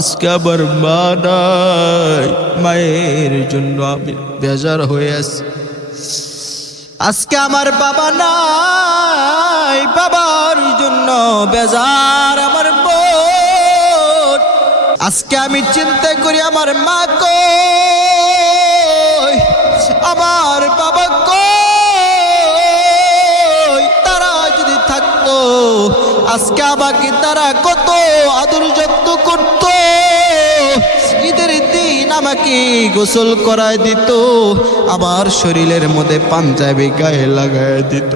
আজকে আবার মা নাই, মায়ের জন্য আমি বেজার হয়ে আছি। আজকে আমার বাবা নাই, বাবার জন্য বেজার আমার বোন। আজকে আমি চিন্তা করি আমার মা কই, আমার বাবা কই। তারা যদি থাকতো আজকে আমাকে তারা কত আদর যত্ন করত। ঈদের দিন আমাকে গোসল করায় দিত, আমার শরীরের মধ্যে পাঞ্জাবি গায়ে লাগায় দিত।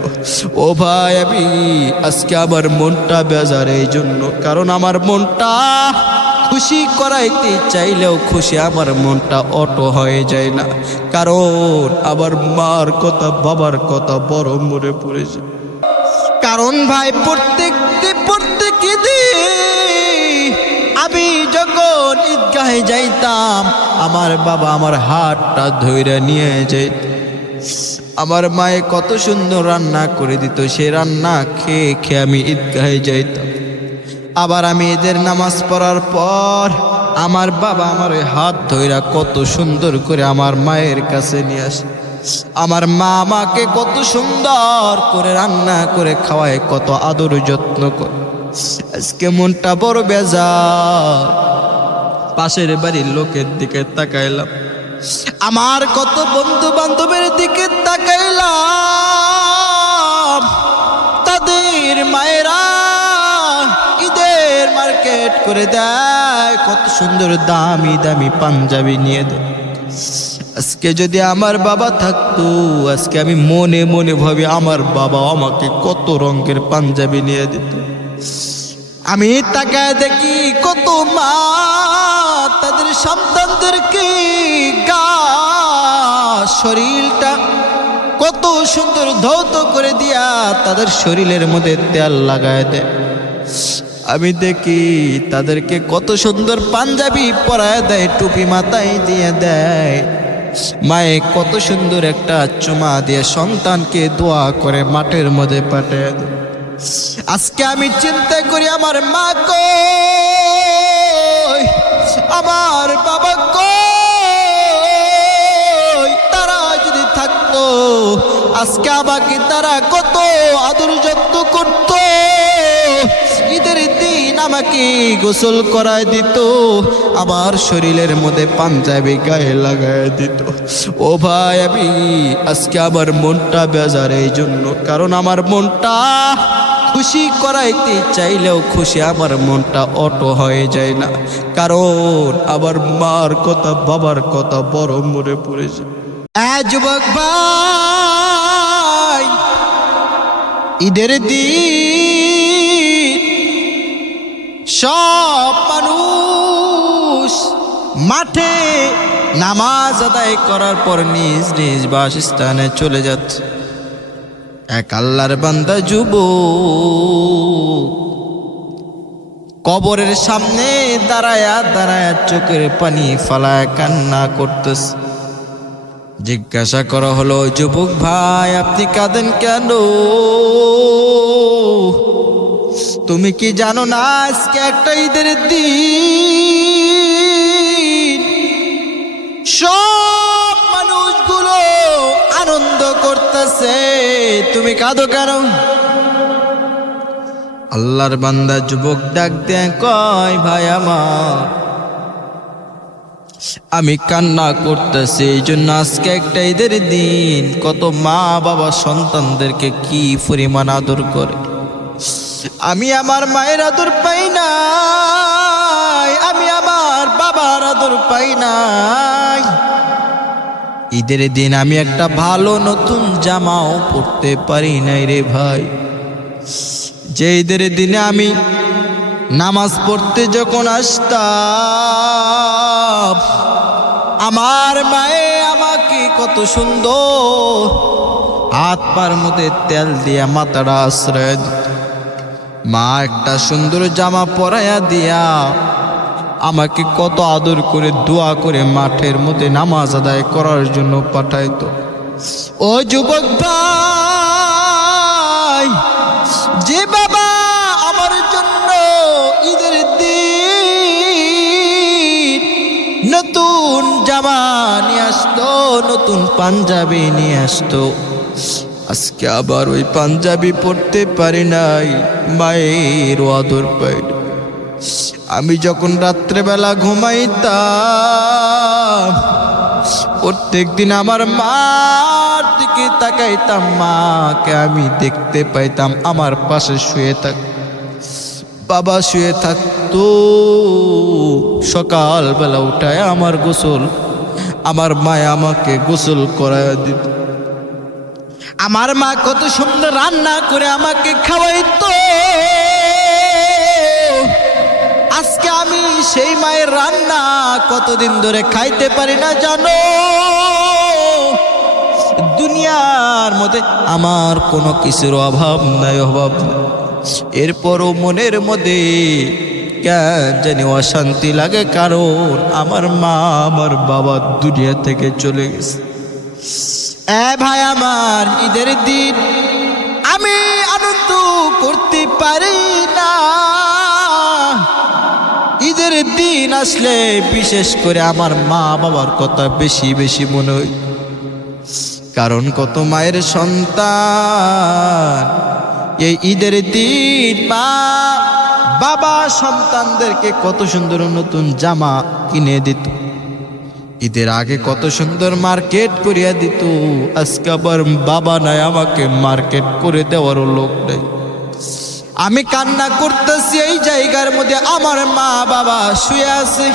ও ভাই, আমি আজকে আমার মনটা বেজার এই জন্য, কারণ আমার মনটা খুশি করাইতে চাইলেও খুশি আমার মনটা অটো হয়ে যায় না, কারণ আমার মার কথা বাবার কথা বড় মনে পড়েছে। কারণ ভাই প্রত্যেক দিন আমি যখন ঈদগাহে যাইতাম, আমার বাবা আমার হাতটা ধইরা নিয়ে যাইত। আমার মায়ে কত সুন্দর রান্না করে দিত, সে রান্না খেয়ে খেয়ে আমি ঈদগাহে যাইতাম। আবার আমি ঈদের নামাজ পড়ার পর আমার বাবা আমার হাত ধইরা কত সুন্দর করে আমার মায়ের কাছে নিয়ে আসে। আমার মা আমাকে কত সুন্দর করে রান্না করে খাওয়ায়, কত আদর যত্ন করে। আজকে মনটা বড় বেজার। পাশের বাড়ির লোকের দিকে তাকাইলাম, আমার কত বন্ধু বান্ধবের দিকে তাকাইলাম, তাদের মায়েরা ঈদের মার্কেট করে দেয়, কত সুন্দর দামি দামি পাঞ্জাবি নিয়ে দেয়। আজকে যদি আমার বাবা থাকতো, আজকে আমি মনে মনে ভাবি আমার বাবা আমাকে কত রঙের পাঞ্জাবি নিয়ে দিত। আমি তাকায় দেখি কত মা তাদের সন্তানদেরকে গা শরীরটা কত সুন্দর ধৌত করে দিয়া তাদের শরীরের মধ্যে তেল লাগায় দেয়। আমি দেখি তাদেরকে কত সুন্দর পাঞ্জাবি পরায় দেয়, টুপি মাথায় দিয়ে দেয়। মায়ে কত সুন্দর একটা চুমা দিয়ে সন্তানকে দোয়া করে মাঠের মধ্যে পাঠিয়ে দেয়। আজকে আমি চিন্তা করি আমার মা কই, আমার বাবা কই। তারা যদি থাকতো আজকে আমাকে তারা কত আদর যত্ন করত। ঈদের দিন আমাকে গোসল করায় দিত, আমার শরীরের মধ্যে পাঞ্জাবি গায়ে লাগায় দিত। ও ভাই, আমি আজকে আমার মনটা বেজার এই জন্য, কারণ আমার মনটা খুশি করাইতে চাইলেও খুশি আমার মনটা অটো হয়ে যায় না, কারণ আমার মার কথা বাবার কথা বড় মনে পড়েছে। যুবক ভাই, ঈদের দিন সব মানুষ মাঠে নামাজ আদায় করার পর নিজ নিজ বাসস্থানে চলে যাচ্ছে। এক আল্লাহর বান্দা যুবক কবরের সামনে দাঁড়ায়া দাঁড়ায়া চোখের পানি ফালায় কান্না করতেছে। জিজ্ঞাসা করা হলো, যুবক ভাই আপনি কাঁদেন কেন? তুমি কি জানো না আজকে একটা ঈদের দিন, সব মানুষগুলো আনন্দ করতেছে, তুমি কাঁদো কেন? আল্লাহর বান্দা যুবক ডাক দেয়, কয় ভাই আমার, আমি কান্না করতেছি এই জন্য আজকে একটা ঈদের দিন কত মা বাবা সন্তানদেরকে কি পরিমাণ আদর করে। আমি আমার মায়ের আদর পাই নাই, আমি আমার বাবার আদর পাই নাই। ঈদের দিন আমি একটা ভালো নতুন জামাও পরতে পারি নাই রে ভাই। যে ঈদের দিনে আমি নামাজ পড়তে যখন আসতাম, আমার মায়ে আমাকে কত সুন্দর হাত পার মধ্যে তেল দিয়া মাথাটা আশ্রয় দিত। মা একটা সুন্দর জামা পরাইয়া দিয়া আমাকে কত আদর করে দোয়া করে মাঠের মধ্যে নামাজ আদায় করার জন্য পাঠাইতো। ও যুবক ভাই, যে বাবা আমার জন্য ঈদের দিন জামা নিয়ে আসতো, নতুন পাঞ্জাবি নিয়ে আসতো। আজকে আবার ওই পাঞ্জাবি পরতে পারি নাই, মায়ের আদর পাই না। আমি যখন রাত্রেবেলা ঘুমাইতাম, প্রত্যেক দিন আমার মার দিকে তাকাইতাম, মাকে আমি দেখতে পাইতাম আমার পাশে শুয়ে থাক, বাবা শুয়ে থাকতো। সকালবেলা উঠায় আমার গোসল, আমার মা আমাকে গোসল করায় দিত। আমার মা কত সুন্দর রান্না করে আমাকে খাওয়াইতো। আজকে আমি সেই মায়ের রান্না কতদিন ধরে খাইতে পারি না জানো। দুনিয়ার মধ্যে আমার কোনো কিছুর অভাব নাই, অভাব নাই। এরপরও মনের মধ্যে কেন জানি অশান্তি লাগে, কারণ আমার মা আমার বাবা দুনিয়া থেকে চলে গেছে। ভাই আমার, ঈদের দিন আমি আনন্দ করতে পারি না। ঈদের দিন আসলে বিশেষ করে আমার মা বাবার কথা বেশি বেশি মনে হয়, কারণ কত মায়ের সন্তান এই ঈদের দিন মা বাবা সন্তানদেরকে কত সুন্দর নতুন জামা কিনে দিত। ঈদের আগে কত সুন্দর মার্কেট করিয়া দিত। আজকে আবার বাবা নাই, আমাকে মার্কেট করে দেওয়ারও লোক নেই। আমি কান্না করতেছি, এই জায়গার মধ্যে আমার মা বাবা শুয়ে আছে।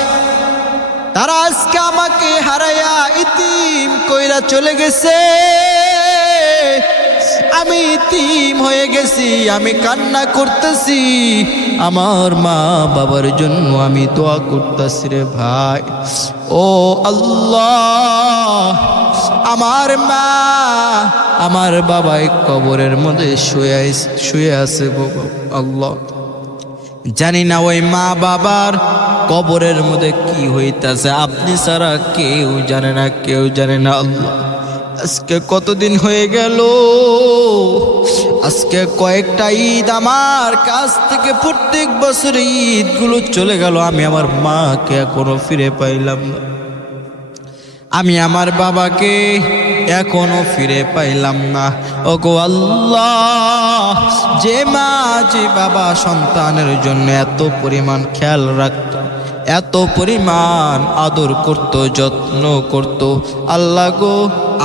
তারা আজকে আমাকে হারাইয়া ইতিম কইরা চলে গেছে। আমি ইতিম হয়ে গেছি, আমি কান্না করতেছি। আমার মা বাবার জন্য আমি দোয়া করতেছি রে ভাই। ও আল্লাহ, আমার মা আমার বাবাই কবরের মধ্যে শুয়ে আছে গো আল্লাহ। জানি না ওই মা বাবার কবরের মধ্যে কি হইতাছে, আপনি ছাড়া কেউ জানে না, কেউ জানে না আল্লাহ। আজকে কতদিন হয়ে গেল, আজকে কয়েকটা ঈদ আমার কাছ থেকে প্রত্যেক বছর ঈদগুলো চলে গেল, আমি আমার মাকে এখনো ফিরে পাইলাম না। আমি আমার বাবাকে এখনো ফিরে পাইলাম না। ওগো আল্লাহ, যে মা যে বাবা সন্তানের জন্য এত পরিমাণ খেয়াল রাখত, এত পরিমাণ আদর করত, যত্ন করত, আল্লাহ গো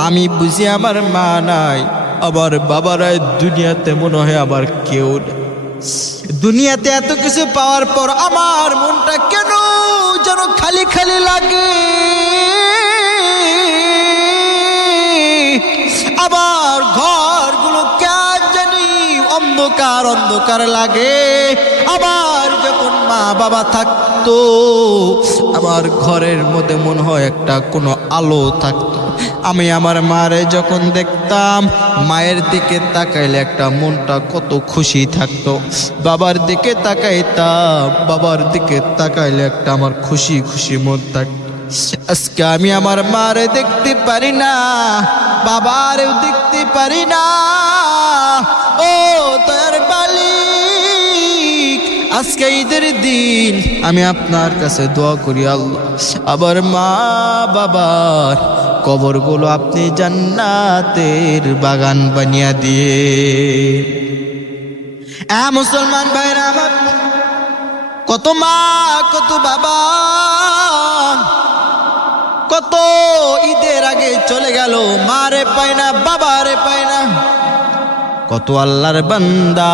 আমি বুঝি আমার মা নাই, আমার বাবারাই দুনিয়াতে মনে হয় আবার কেউ নেই। দুনিয়াতে এত কিছু পাওয়ার পর আমার মনটা কেন যেন খালি খালি লাগে। আবার ঘরগুলো কেন জানি অন্ধকার অন্ধকার লাগে। আবার যখন মা বাবা থাকতো, আমার ঘরের মধ্যে মনে হয় একটা কোনো আলো থাকতো। আমি আমার মারে যখন দেখতাম, মায়ের দিকে তাকাইলে একটা মনটা কত খুশি থাকতো। বাবার দিকে তাকাইতাম, বাবার দিকে তাকাইলে একটা আমার খুশি খুশি মন থাকতো। আজকে আমি আমার মারে দেখতে পারি না, বাবারেও দেখতে পারি না। ও দয়ার মালিক, আজকে ঈদের দিন আমি আপনার কাছে দোয়া করি আল্লাহ, আবার মা বাবার কবরগুলো আপনি জান্নাতের বাগান বানিয়ে দিয়ে। মুসলমান ভাইরা আমার, কত মা কত বাবা কত ঈদের আগে চলে গেল, মারে পায় না, বাবারে পায় না। কত আল্লাহর বান্দা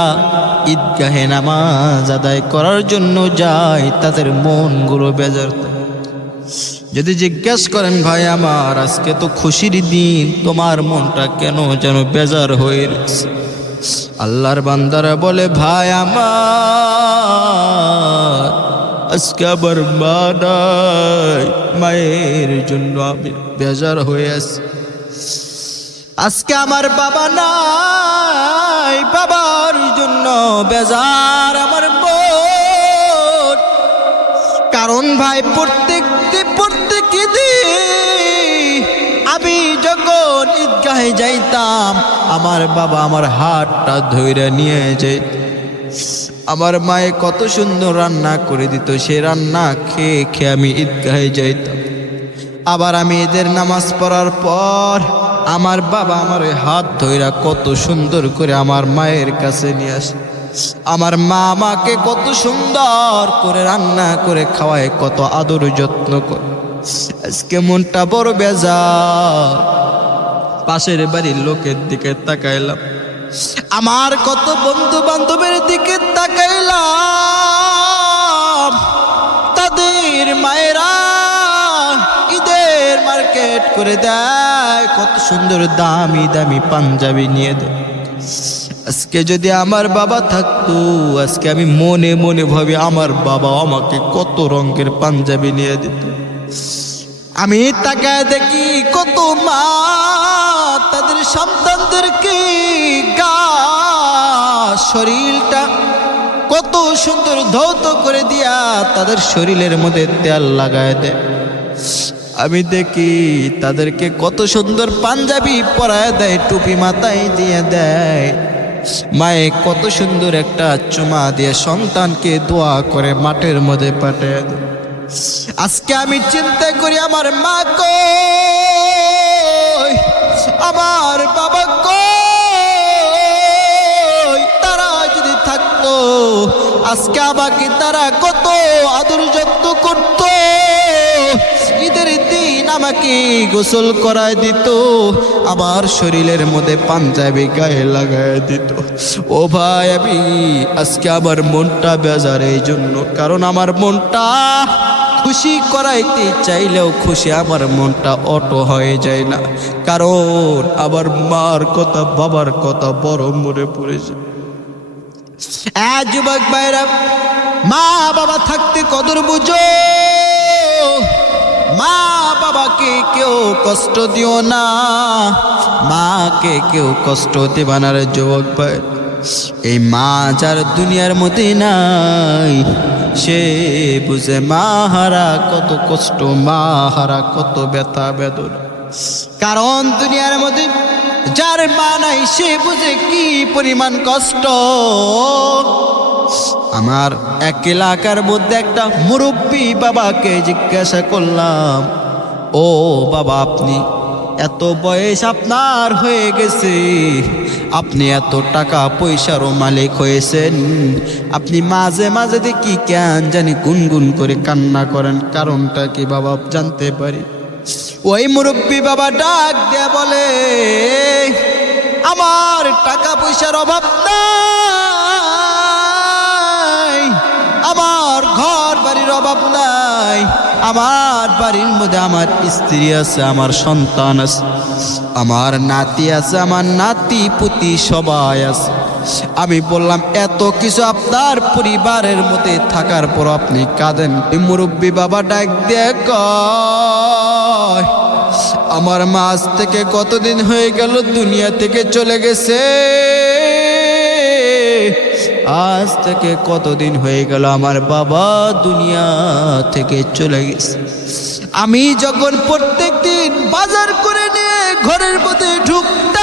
ঈদগাহে নামাজ আদায় করার জন্য যায়, তাদের মনগুলো বেজার। যদি জিজ্ঞেস করেন ভাই আমার, আজকে তো খুশির দিন, তোমার মনটা কেন যেন বেজার হয়ে রয়েছে? আল্লাহর বান্দারা বলে, ভাই আমার আজকে আবার মা নাই, মায়ের জন্য আমি বেজার হয়ে আছি। আজকে আমার বাবা নাই, বাবার জন্য বেজার আমার মন। কারণ ভাই প্রত্যেক দিন আমি যখন ঈদগাহে যাইতাম, আমার বাবা আমার হাতটা ধইরা নিয়ে যেত। আমার মায়ে কত সুন্দর রান্না করে দিত, সে রান্না খেয়ে খেয়ে আমি ঈদগাহে যাইতাম। আবার আমি এদের নামাজ পড়ার পর আমার বাবা আমার ওই হাত ধইরা কত সুন্দর করে আমার মায়ের কাছে নিয়ে আসে। আমার মা আমাকে কত সুন্দর করে রান্না করে খাওয়ায়, কত আদর যত্ন করে। আজকে মনটা বড় বেজার। পাশের বাড়ির লোকের দিকে তাকাইলাম, আমার কত বন্ধু বান্ধবের দিকে তাকাইলাম, তাদের মায়েরা ঈদের মার্কেট করে দেয়, কত সুন্দর দামি দামি পাঞ্জাবি নিয়ে দেয়। আজকে যদি আমার বাবা থাকতো, আজকে আমি মনে মনে ভাবি আমার বাবা আমাকে কত রঙের পাঞ্জাবি নিয়ে দিত। আমি তাকায় দেখি কত মা তাদের সন্তানদেরকে শরীরটা কত সুন্দর ধৌত করে দিয়া তাদের শরীরের মধ্যে তেল লাগায় দেয়। আমি দেখি তাদেরকে কত সুন্দর পাঞ্জাবি পরায় দেয়, টুপি মাথায় দিয়ে দেয়। মায়ে কত সুন্দর একটা চুমা দিয়ে সন্তানকে দোয়া করে মাঠের মধ্যে পাঠায় দেয়। আজকে আমি চিন্তা করি আমার মা কই, আমার বাবা কই, তারা যদি থাকতো আজকে আমাকে তারা কত আদর যত্ন করতো। ঈদের দিন আমাকে গোসল করায় দিত, আমার শরীরের মধ্যে পাঞ্জাবি গায়ে লাগায় দিত। ও ভাই, আমি আজকে আমার মনটা বেজার এই জন্য, কারণ আমার মনটা খুশি করাইতে চাইলেও খুশি আমার মনটা অটো হয়ে যায় না, কারণ আবার মার কথা বাবার কথা বড় মনে পড়েছে। যুবক ভাইরা, মা বাবা থাকতে কদর বুঝো। মা বাবাকে কেউ কষ্ট দিও না, মাকে কেউ কষ্ট দেবা না রে যুবক ভাই। এই মা যার দুনিয়ার মধ্যে নাই, সে বুঝে মা হারা কত কষ্ট, মা হারা কত ব্যথা বেদনা। কারণ দুনিয়ার মধ্যে যার মা নাই সে বুঝে কি পরিমাণ কষ্ট। আমার এক এলাকার মধ্যে একটা মুরব্বী বাবাকে জিজ্ঞাসা করলাম, ও বাবা, আপনি এত বয়স আপনার হয়ে গেছে, আপনি এত টাকা পয়সারও মালিক হয়েছেন, আপনি মাঝে মাঝে দেখি কেন জানি গুনগুন করে কান্না করেন, কারণটা কি বাবা জানতে পারি? ওই মুরব্বী বাবা ডাক দিয়ে বলে, আমার টাকা পয়সার অভাব নাই, আমার ঘর বাড়ির অভাব নাই, আমার বাড়ির মধ্যে আমার স্ত্রী আছে, আমার সন্তান আছে, আমার নাতি আছে, আমার নাতি পুতি সবাই আছে। আমি বললাম, এত কিছু আপনার পরিবারের মধ্যে থাকার পর আপনি কাঁদেন? মুরব্বী বাবা ডাক দিয়ে কয়, আমার মা আজ থেকে কতদিন হয়ে গেল দুনিয়া থেকে চলে গেছে, আজ থেকে কতদিন হয়ে গেল আমার বাবা দুনিয়া থেকে চলে গেছে। আমি যখন প্রত্যেক দিন বাজার করে নিয়ে ঘরের মধ্যে ঢুকতাম,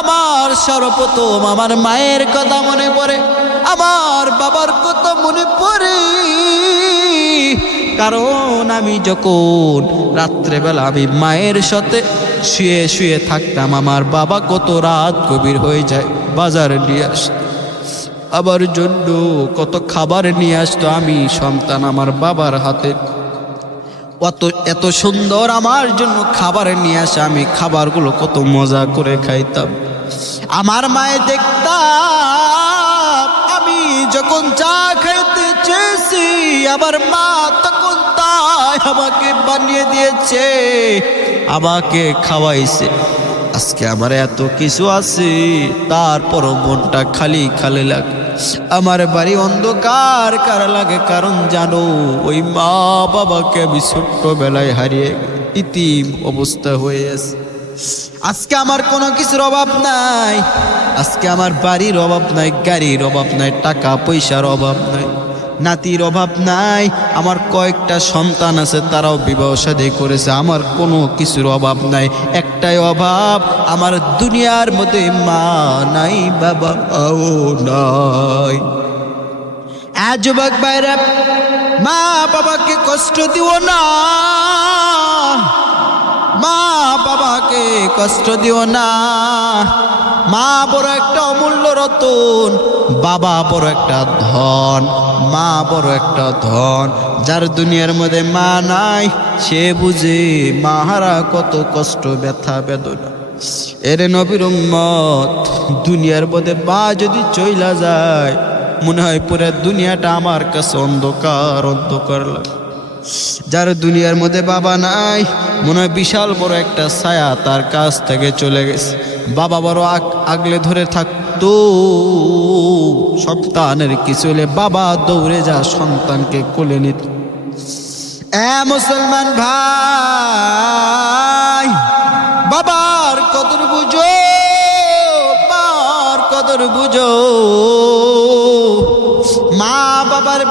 আমার সর্বপ্রথম আমার মায়ের কথা মনে পড়ে, আমার বাবার কথা মনে পড়ে। কারণ আমি যখন রাত্রেবেলা আমি মায়ের সাথে শুয়ে শুয়ে থাকতাম, আমার বাবা কত রাত গভীর হয়ে যায় বাজারে নিয়ে আসতো, আবার জন্য কত খাবার নিয়ে আসতো। আমি সন্তান, আমার বাবার হাতে এত সুন্দর আমার জন্য খাবার নিয়ে আসে, আমি খাবারগুলো কত মজা করে খাইতাম। আমার মায়ে দেখতাম আমি যখন চা খাইতে চেয়েছি, আমার মা তখন তাই আমাকে বানিয়ে দিয়েছে, আমাকে খাওয়াইছে। আজকে আমার এত কিছু আছে, তারপরও মনটা খালি খালি লাগে। আমার বাড়ি অন্ধকার কার লাগে, কারণ জানো ওই মা বাবাকে আমি ছোট্টবেলায় হারিয়ে ইতিম অবস্থা হয়ে আছে। আজকে আমার কোনো কিছুর অভাব নাই, আজকে আমার বাড়ির অভাব নাই, গাড়ির অভাব নাই, টাকা পয়সার অভাব নাই, নাতির অভাব নাই, আমার কয়েকটা সন্তান আছে, তারাও বিবাহ শাদী করেছে, আমার কোনো কিছুর অভাব নাই। একটাই অভাব, আমার দুনিয়ার মধ্যে মা নাই, বাবাও নাই। যুবক ভাইরা, মা বাবাকে কষ্ট দিও না, মা বাবাকে কষ্ট দিও না। মা বড় একটা অমূল্য রতন, বাবা বড় একটা ধন। মা বড় একটা ধন, যার দুনিয়ার মধ্যে মা নাই সে বুঝে মাহারা কত কষ্ট, ব্যথা বেদনা। এরে নবীর উম্মত, দুনিয়ার মধ্যে মা যদি চইলা যায় মনে হয় পুরো দুনিয়াটা আমার কাছে অন্ধকার অন্ধকার লাগে। যার দুনিয়ার মধ্যে বাবা নাই মনে হয় বিশাল বড় একটা ছায়া তার কাছ থেকে চলে গেছে। বাবা বড় আগলে ধরে থাকতো, সন্তানের কিছু হলে বাবা দৌড়ে যা সন্তানকে কোলে নিত। মুসলমান ভাই, বাবার কদর বুঝো, মার কদর বুঝো। মা বাবার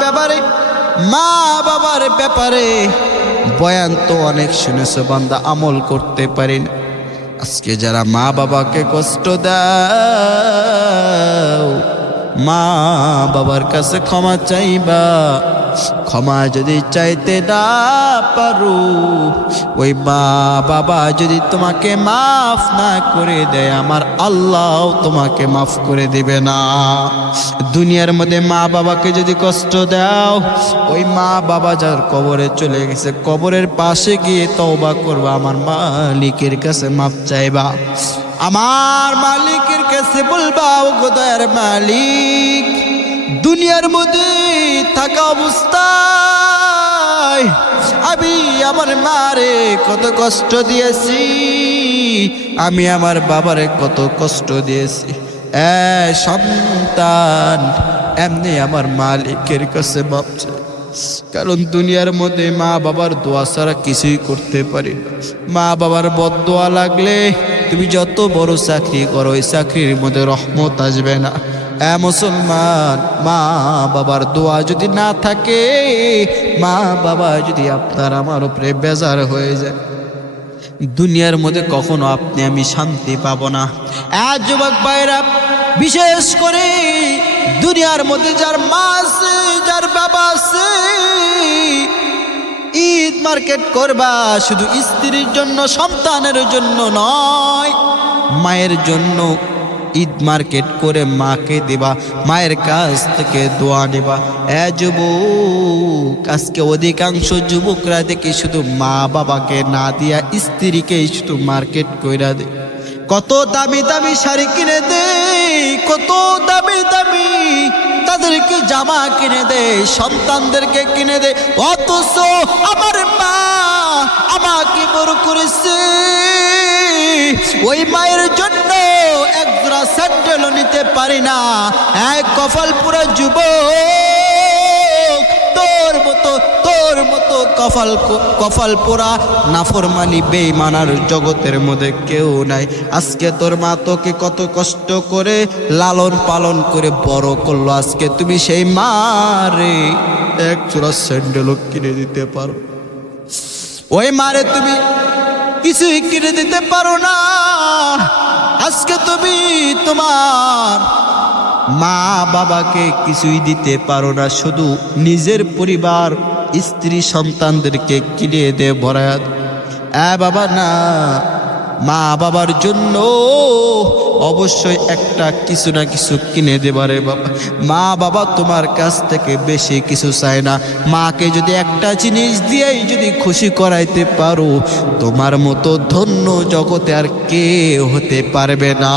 ব্যাপারে বয়ান তো অনেক শুনেছো বান্দা, আমল করতে পারি না। আজকে যারা মা বাবাকে কষ্ট দাও, মা বাবার কাছে ক্ষমা চাইবা। ক্ষমা যদি চাইতে না পারো, ওই মা বাবা যদি তোমাকে মাফ না করে দেয়, আমার আল্লাহ তোমাকে মাফ করে দিবে না। দুনিয়ার মধ্যে মা বাবাকে যদি কষ্ট দাও, ওই মা বাবা যার কবরে চলে গেছে, কবরের পাশে গিয়ে তওবা করবা, আমার মালিকের কাছে মাফ চাইবা। আমার মালিকের কাছে বলবা, ও গো দয়ার মালিক, দুনিয়ার মধ্যে থাকা অবস্থায় আমি আমার মারে কত কষ্ট দিয়েছি, আমি আমার বাবারে কত কষ্ট দিয়েছি। সন্তান এমনি আমার মালিকের কাছে মাপ চাই। কারণ দুনিয়ার মধ্যে মা বাবার দোয়া ছাড়া কিছুই করতে পারি না। মা বাবার বদদোয়া লাগলে তুমি যত বড় চাকরি করো, ওই চাকরির মধ্যে রহমত আসবে না। মুসলমান, মা বাবার দোয়া যদি না থাকে, মা বাবা যদি আপনার আমার উপরে বেজার হয়ে যায়, দুনিয়ার মধ্যে কখনো আপনি আমি শান্তি পাবো না। যুবক ভাইরা, বিশেষ করে দুনিয়ার মধ্যে যার মা আছে, যার বাবা আছে, ঈদ মার্কেট করবা শুধু স্ত্রীর জন্য, সন্তানের জন্য নয়, মায়ের জন্য ঈদ মার্কেট করে মাকে দেবা, মায়ের কাছ থেকে দোয়া নেবা। যুবক, আজকে অধিকাংশ যুবকরা দেখি শুধু মা বাবাকে না দিয়া স্ত্রীকেই শুধু মার্কেট কইরা দে। কত দামি দামি শাড়ি কিনে দে, কত দামি দামি তাদেরকে জামা কিনে দে, সন্তানদেরকে কিনে দে, অথচ আমার মা আমাকে বড় করেছে, ওই মায়ের জন্য একজোড়া স্যান্ডেলও নিতে পারি না। কপাল পুরা যুবক, তোর মতো কপাল পোড়া নাফরমানি বেঈমানার জগতের মধ্যে কেউ নাই। আজকে তোর মা তোকে কত কষ্ট করে লালন পালন করে বড় করলো, আজকে তুমি সেই মারে এক জোড়া স্যান্ডেলও কিনে দিতে পারো? ওই মারে তুমি কিছুই কিনে দিতে পারো না। আজকে তুমি তোমার মা বাবাকে কিছুই দিতে পারো না, শুধু নিজের পরিবার স্ত্রী সন্তানদেরকে কিনে দে ভরাত। বাবা না, মা বাবার জন্য অবশ্যই একটা কিছু না কিছু কিনে দেবারে বাবা। মা বাবা তোমার কাছ থেকে বেশি কিছু চায় না। মাকে যদি একটা জিনিস দিয়েই যদি খুশি করাইতে পারো, তোমার মতো ধন্য জগতে আর কে হতে পারবে না।